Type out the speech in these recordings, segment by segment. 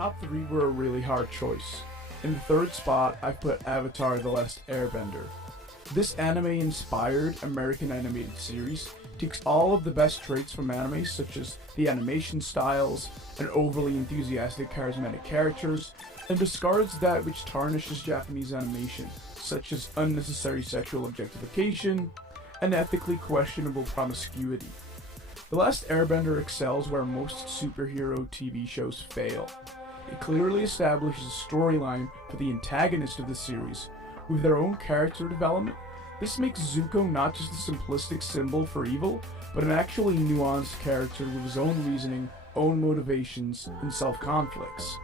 top 3 were a really hard choice. In the third spot, I've put Avatar: The Last Airbender. This anime-inspired American animated series takes all of the best traits from anime, such as the animation styles and overly enthusiastic charismatic characters, and discards that which tarnishes Japanese animation, such as unnecessary sexual objectification and ethically questionable promiscuity. The Last Airbender excels where most superhero TV shows fail. It clearly establishes a storyline for the antagonist of the series, with their own character development. This makes Zuko not just a simplistic symbol for evil, but an actually nuanced character with his own reasoning, own motivations, and self-conflicts.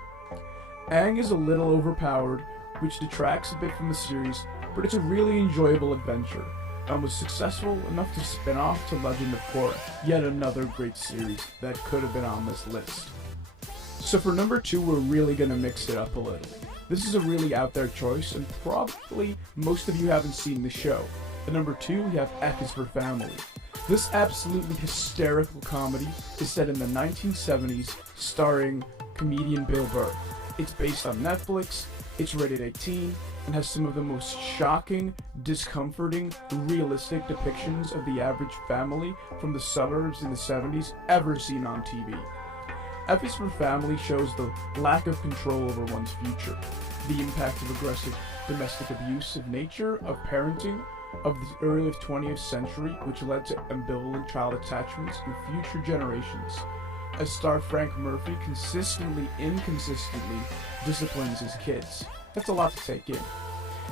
Aang is a little overpowered, which detracts a bit from the series, but it's a really enjoyable adventure, and was successful enough to spin off to Legend of Korra, yet another great series that could have been on this list. So for number 2, we're really gonna mix it up a little. This is a really out there choice, and probably most of you haven't seen the show. At number 2, we have F is for Family. This absolutely hysterical comedy is set in the 1970s, starring comedian Bill Burr. It's based on Netflix, it's rated 18, and has some of the most shocking, discomforting, realistic depictions of the average family from the suburbs in the 70s ever seen on TV. F is for Family shows the lack of control over one's future, the impact of aggressive domestic abuse of nature, of parenting, of the early 20th century, which led to ambivalent child attachments in future generations, as star Frank Murphy inconsistently disciplines his kids. That's a lot to take in.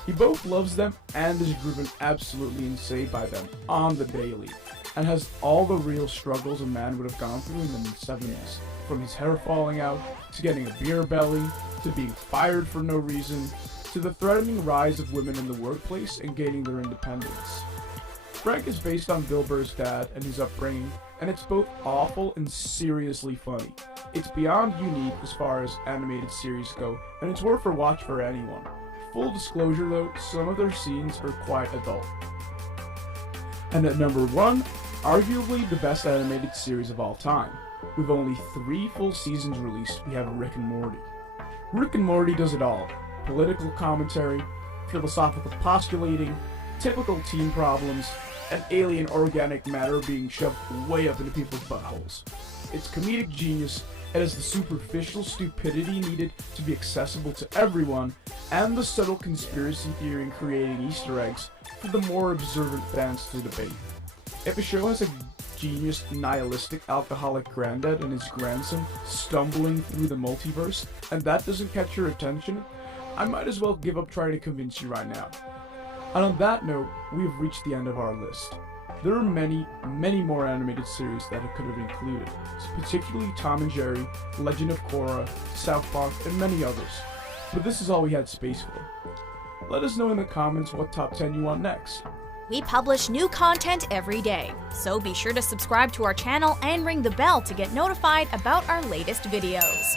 He both loves them and is driven absolutely insane by them on the daily, and has all the real struggles a man would have gone through in the 70s, from his hair falling out, to getting a beer belly, to being fired for no reason, to the threatening rise of women in the workplace and gaining their independence. Frank is based on Bill Burr's dad and his upbringing, and it's both awful and seriously funny. It's beyond unique as far as animated series go, and it's worth a watch for anyone. Full disclosure though, some of their scenes are quite adult. And at number 1, arguably the best animated series of all time. With only 3 full seasons released, we have Rick and Morty. Rick and Morty does it all. Political commentary, philosophical postulating, typical teen problems, and alien organic matter being shoved way up into people's buttholes. It's comedic genius, it has the superficial stupidity needed to be accessible to everyone, and the subtle conspiracy theory in creating Easter eggs for the more observant fans to debate. If a show has a genius nihilistic alcoholic granddad and his grandson stumbling through the multiverse, and that doesn't catch your attention, I might as well give up trying to convince you right now. And on that note, we have reached the end of our list. There are many, many more animated series that I could have included, particularly Tom and Jerry, Legend of Korra, South Park, and many others. But this is all we had space for. Let us know in the comments what top 10 you want next. We publish new content every day, so be sure to subscribe to our channel and ring the bell to get notified about our latest videos.